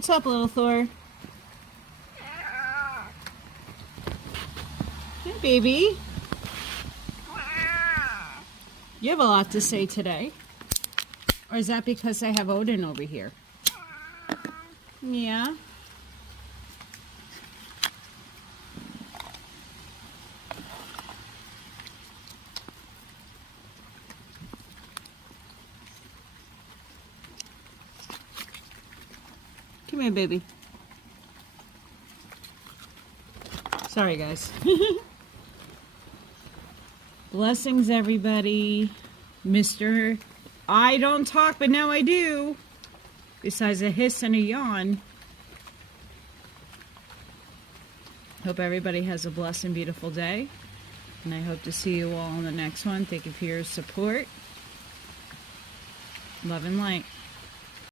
What's up, little Thor? Hey, baby. You have a lot to say today. Or is that because I have Odin over here? Yeah. Come here, baby. Sorry, guys. Blessings, everybody. Mr. I don't talk, but now I do. Besides a hiss and a yawn. Hope everybody has a blessed and beautiful day. And I hope to see you all in the next one. Thank you for your support. Love and light.